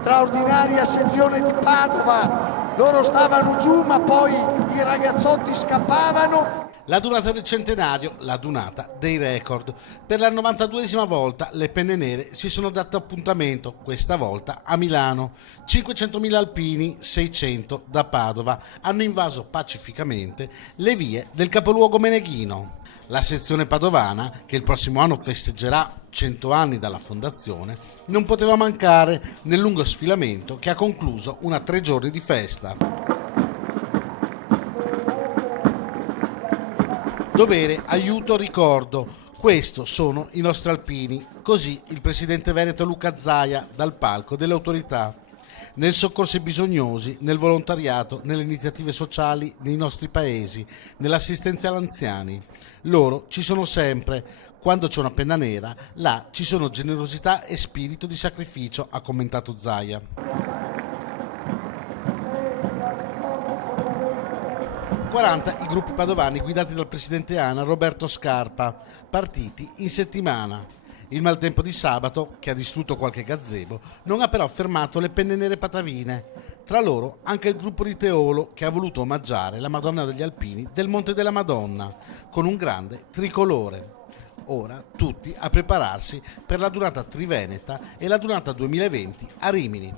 straordinaria sezione di Padova, loro stavano giù ma poi i ragazzotti scappavano. La durata del centenario, la dunata dei record. Per la 92esima volta le penne nere si sono date appuntamento, questa volta a Milano. 500.000 alpini, 600 da Padova, hanno invaso pacificamente le vie del capoluogo meneghino. La sezione padovana, che il prossimo anno festeggerà 100 anni dalla fondazione, non poteva mancare nel lungo sfilamento che ha concluso una 3 giorni di festa. Dovere, aiuto, ricordo. Questo sono i nostri alpini. Così il presidente veneto Luca Zaia dal palco delle autorità. Nel soccorso ai bisognosi, nel volontariato, nelle iniziative sociali nei nostri paesi, nell'assistenza agli anziani. Loro ci sono sempre. Quando c'è una penna nera, là ci sono generosità e spirito di sacrificio, ha commentato Zaia. 40 i gruppi padovani guidati dal presidente ANA Roberto Scarpa, partiti in settimana. Il maltempo di sabato, che ha distrutto qualche gazebo, non ha però fermato le penne nere patavine. Tra loro anche il gruppo di Teolo, che ha voluto omaggiare la Madonna degli Alpini del Monte della Madonna, con un grande tricolore. Ora tutti a prepararsi per la Dunata Triveneta e la Dunata 2020 a Rimini.